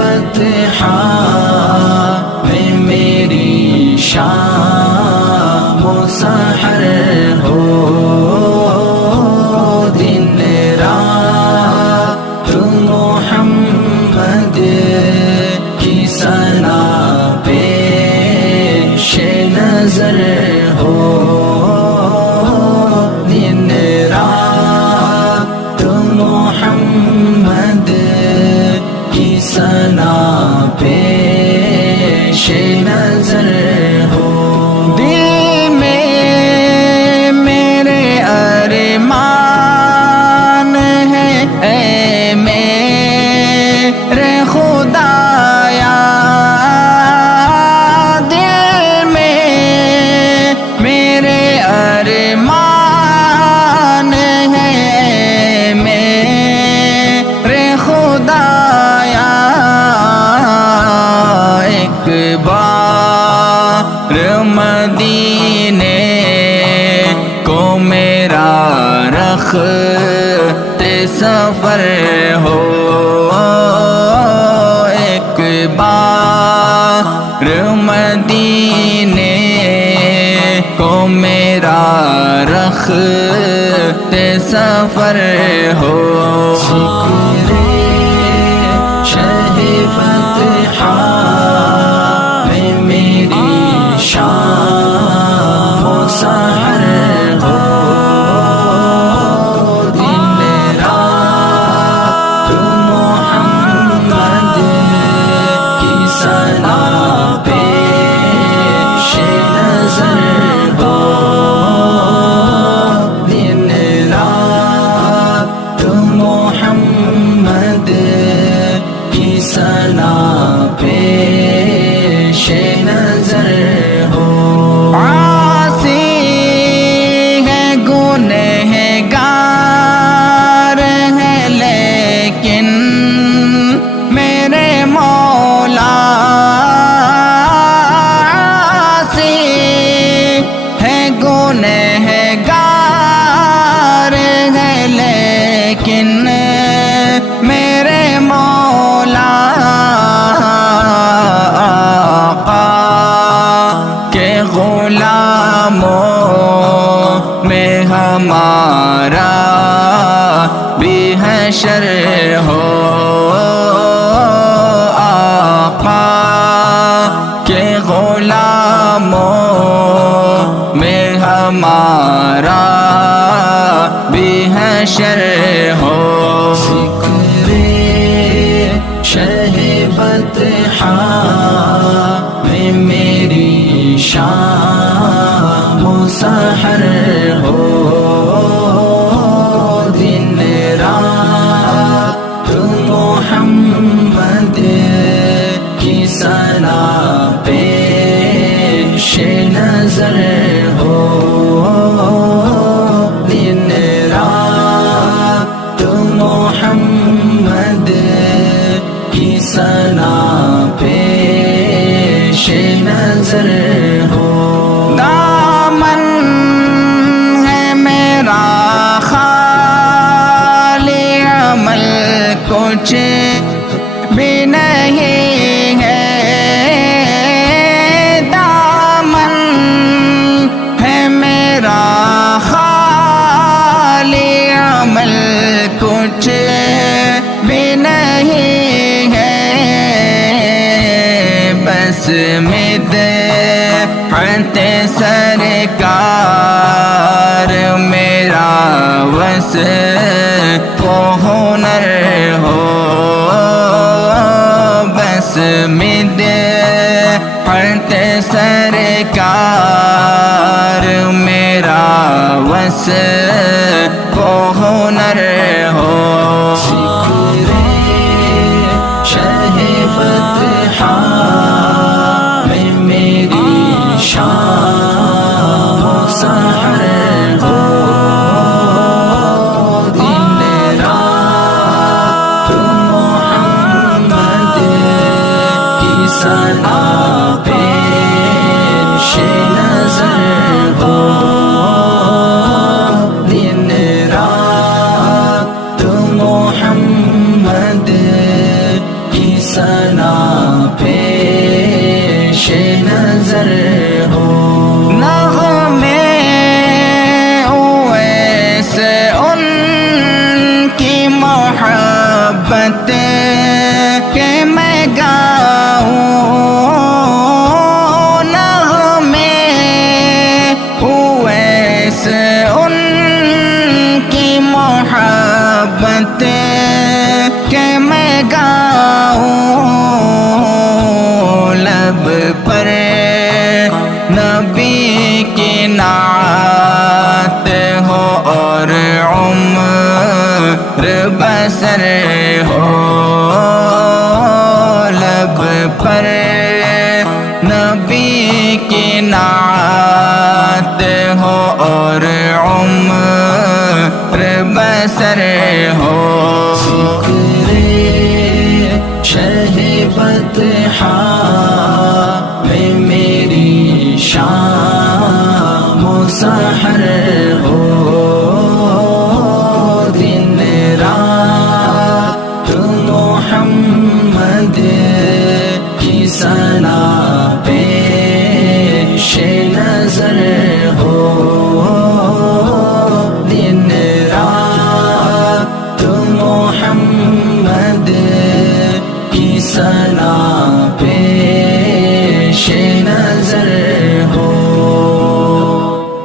بطحا میں میری شام و سحر ہو، دن رات محمد کی ثنا پیش نظر ہو، دن رات محمد کی ثنا پیش نظر ہو۔ دل میں میرے ارمان ہے اے میرے خدایا، دل میں میرے ارمان ہے میرے خدایا، ایک بار مدینے کو میرا رخت سفر ہو، ایک بار مدینے کو میرا رخت سفر ہو۔ شہ بطحا میں میری شام و سحر ہو، دن رات محمد کی ثنا پیش نظر ہو، دن رات محمد کی ثنا پیش نظر ہو۔ عاصی ہے گنہگار ہے لیکن میرے مولا، عاصی ہے گنہگار ہے لیکن میرے مولا، آقا کے غلاموں میں ہمارا بھی حشر ہو، آقا کے غلاموں میں ہمارا بھی حشر ہو۔ شہ بطحا میں میری شام و سحر ہو، دن رات محمد کی ثنا پیش نظر ہو، دن رات محمد کی ثنا پیش نظر ہو۔ دامن ہے میرا خالی عمل کچھ بھی نہیں ہے، دامن ہے میرا خالی عمل کچھ بھی نہیں ہے، بس مدحت سرکار میرا وصف و ہنر ہو، بس مدحت سرکار میرا وصف و ہنر ہو۔ شہ بطحا میں میری شام و سحر ہو، دن رات محمد کی ثنا پیش نظر ہو، دن رات محمد سنا پیش نظر ہو نغمے اویس ان کی محبت کہ میں گاؤں نغمے اویس ان کی محبت کہ میں گاؤں لب پر نبی کی نعت ہو اور عمر بسر ہو لب پر نبی کی نعت ہو اور عمر بسر ہو